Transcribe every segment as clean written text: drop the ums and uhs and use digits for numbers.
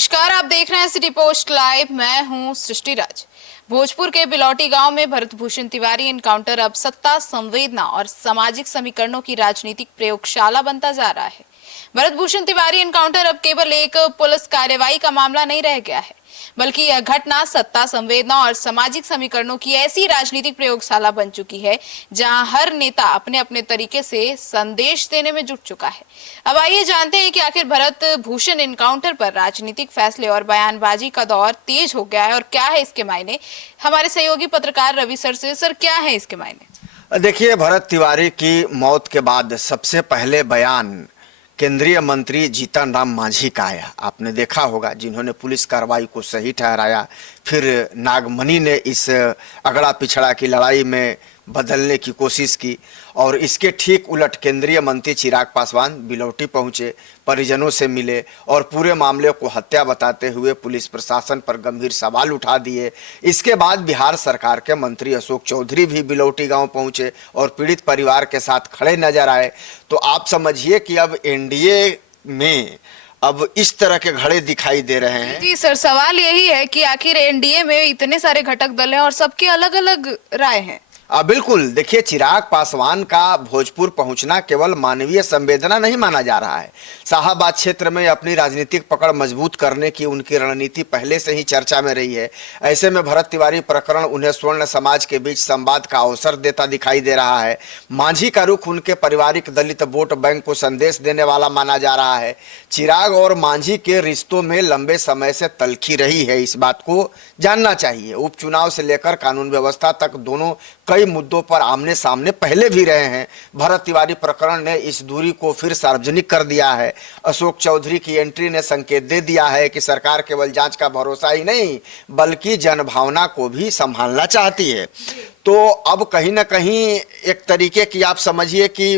नमस्कार, आप देख रहे हैं सिटी पोस्ट लाइव। मैं हूं सृष्टि राज। भोजपुर के बिलौटी गांव में भरत भूषण तिवारी एनकाउंटर अब सत्ता, संवेदना और सामाजिक समीकरणों की राजनीतिक प्रयोगशाला बनता जा रहा है। भरत भूषण तिवारी एनकाउंटर अब केवल एक पुलिस कार्रवाई का मामला नहीं रह गया है, बल्कि यह घटना सत्ता, संवेदना और सामाजिक समीकरणों की ऐसी राजनीतिक प्रयोगशाला बन चुकी है जहां हर नेता अपने अपने तरीके से संदेश देने में जुट चुका है। अब आइए जानते हैं कि आखिर भरत भूषण एनकाउंटर पर राजनीतिक फैसले और बयानबाजी का दौर तेज हो गया है और क्या है इसके मायने। हमारे सहयोगी पत्रकार रवि सर, क्या है इसके मायने? देखिए, भरत तिवारी की मौत के बाद सबसे पहले बयान केंद्रीय मंत्री जीतन राम मांझी का आया। आपने देखा होगा, जिन्होंने पुलिस कार्रवाई को सही ठहराया। फिर नागमणि ने इस अगड़ा पिछड़ा की लड़ाई में बदलने की कोशिश की और इसके ठीक उलट केंद्रीय मंत्री चिराग पासवान बिलौटी पहुंचे, परिजनों से मिले और पूरे मामले को हत्या बताते हुए पुलिस प्रशासन पर गंभीर सवाल उठा दिए। इसके बाद बिहार सरकार के मंत्री अशोक चौधरी भी बिलौटी गांव पहुंचे और पीड़ित परिवार के साथ खड़े नजर आए। तो आप समझिए कि अब एनडीए में अब इस तरह के घड़े दिखाई दे रहे हैं। जी सर, सवाल यही है कि आखिर एनडीए में इतने सारे घटक दल हैं और सबके अलग अलग राय हैं। बिल्कुल, देखिए, चिराग पासवान का भोजपुर पहुंचना केवल मानवीय संवेदना नहीं माना जा रहा है। शाहाबाद क्षेत्र में अपनी राजनीतिक पकड़ मजबूत करने की उनकी रणनीति पहले से ही चर्चा में रही है। ऐसे में भरत तिवारी प्रकरण उन्हें स्वर्ण समाज के बीच संवाद का अवसर देता दिखाई दे रहा है। मांझी का रुख उनके पारिवारिक दलित वोट बैंक को संदेश देने वाला माना जा रहा है। चिराग और मांझी के रिश्तों में लंबे समय से तल्खी रही है, इस बात को जानना चाहिए। उपचुनाव से लेकर कानून व्यवस्था तक दोनों कई मुद्दों पर आमने सामने पहले भी रहे हैं। भरत तिवारी प्रकरण ने इस दूरी को फिर सार्वजनिक कर दिया है। अशोक चौधरी की एंट्री ने संकेत दे दिया है कि सरकार केवल जांच का भरोसा ही नहीं बल्कि जनभावना को भी संभालना चाहती है। तो अब कहीं ना कहीं एक तरीके की आप समझिए कि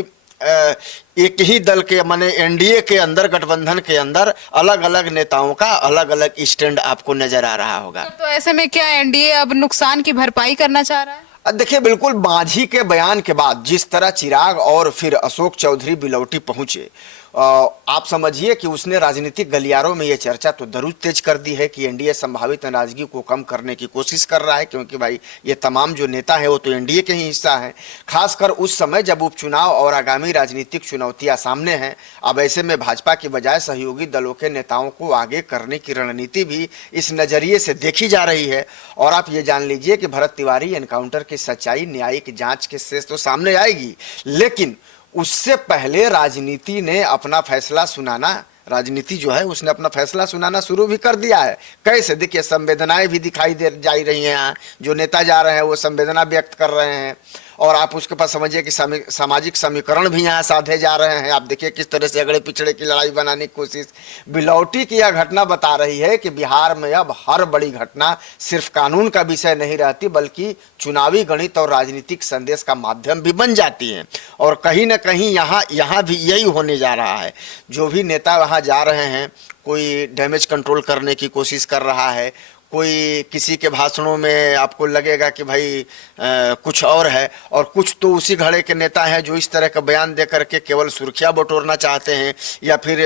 एक ही दल के माने एनडीए के अंदर, गठबंधन के अंदर अलग अलग नेताओं का अलग अलग स्टैंड आपको नजर आ रहा होगा। तो ऐसे में क्या एनडीए अब नुकसान की भरपाई करना चाह रहा है? देखिए, बिल्कुल, मांझी के बयान के बाद जिस तरह चिराग और फिर अशोक चौधरी बिलौटी पहुंचे, आप समझिए कि उसने राजनीतिक गलियारों में ये चर्चा तो जरूर तेज कर दी है कि एनडीए संभावित नाराजगी को कम करने की कोशिश कर रहा है, क्योंकि भाई ये तमाम जो नेता है वो तो एनडीए के ही हिस्सा हैं। खासकर उस समय जब उपचुनाव और आगामी राजनीतिक चुनौतियां सामने हैं। अब ऐसे में भाजपा की बजाय सहयोगी दलों के नेताओं को आगे करने की रणनीति भी इस नजरिए से देखी जा रही है। और आप ये जान लीजिए कि भरत तिवारी एनकाउंटर की सच्चाई न्यायिक जांच के शेष तो सामने आएगी, लेकिन उससे पहले राजनीति ने अपना फैसला सुनाना, राजनीति जो है उसने अपना फैसला सुनाना शुरू भी कर दिया है। कैसे? देखिए, संवेदनाएं भी दिखाई दे जा रही हैं। जो नेता जा रहे हैं वो संवेदना व्यक्त कर रहे हैं और आप उसके पास समझिए कि सामाजिक समीकरण भी यहाँ साधे जा रहे हैं। आप देखिए किस तरह से अगड़े पिछड़े की लड़ाई बनाने की कोशिश। बिलौटी की यह घटना बता रही है कि बिहार में अब हर बड़ी घटना सिर्फ कानून का विषय नहीं रहती बल्कि चुनावी गणित और राजनीतिक संदेश का माध्यम भी बन जाती है। और कहीं ना कहीं यहाँ भी यही होने जा रहा है। जो भी नेता वहाँ जा रहे हैं, कोई डैमेज कंट्रोल करने की कोशिश कर रहा है, कोई किसी के भाषणों में आपको लगेगा कि भाई कुछ और है, और कुछ तो उसी घड़े के नेता हैं जो इस तरह का बयान दे करके केवल सुर्खियां बटोरना चाहते हैं या फिर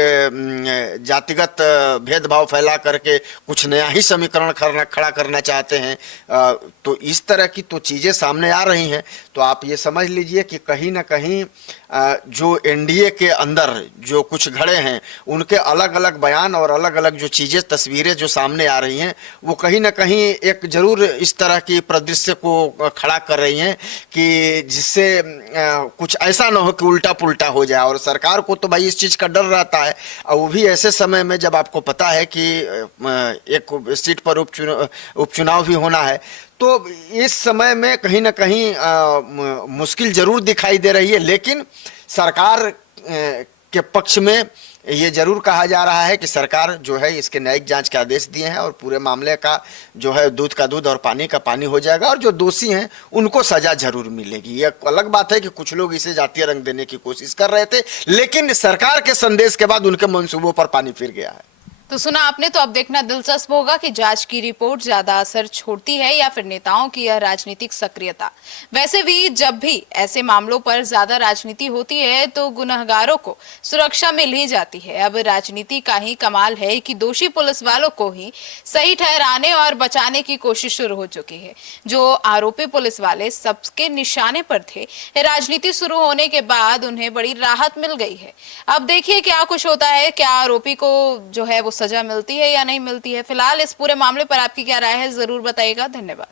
जातिगत भेदभाव फैला करके कुछ नया ही समीकरण खड़ा करना चाहते हैं। तो इस तरह की तो चीज़ें सामने आ रही हैं। तो आप ये समझ लीजिए कि कहीं ना कहीं जो एनडीए के अंदर जो कुछ घड़े हैं उनके अलग अलग बयान और अलग अलग जो चीज़ें, तस्वीरें जो सामने आ रही हैं वो कहीं ना कहीं एक जरूर इस तरह की परिदृश्य को खड़ा कर रही हैं कि जिससे कुछ ऐसा ना हो कि उल्टा पुल्टा हो जाए। और सरकार को तो भाई इस चीज़ का डर रहता है, और वो भी ऐसे समय में जब आपको पता है कि एक सीट पर उपचुनाव भी होना है। तो इस समय में कहीं ना कहीं मुश्किल जरूर दिखाई दे रही है, लेकिन सरकार के पक्ष में ये जरूर कहा जा रहा है कि सरकार जो है इसके न्यायिक जांच के आदेश दिए हैं और पूरे मामले का जो है दूध का दूध और पानी का पानी हो जाएगा और जो दोषी हैं उनको सजा जरूर मिलेगी। ये अलग बात है कि कुछ लोग इसे जातीय रंग देने की कोशिश कर रहे थे, लेकिन सरकार के संदेश के बाद उनके मंसूबों पर पानी फिर गया है। तो सुना आपने, तो अब देखना दिलचस्प होगा कि जांच की रिपोर्ट ज्यादा असर छोड़ती है या फिर नेताओं की यह राजनीतिक सक्रियता। वैसे भी जब भी ऐसे मामलों पर ज्यादा राजनीति होती है तो गुनहगारों को सुरक्षा मिल ही जाती है। अब राजनीति का ही कमाल है कि दोषी पुलिस वालों को ही सही ठहराने और बचाने की कोशिश शुरू हो चुकी है। जो आरोपी पुलिस वाले सबके निशाने पर थे, राजनीति शुरू होने के बाद उन्हें बड़ी राहत मिल गई है। अब देखिए क्या कुछ होता है, क्या आरोपी को जो है वो सजा मिलती है या नहीं मिलती है। फिलहाल इस पूरे मामले पर आपकी क्या राय है, जरूर बताइएगा। धन्यवाद।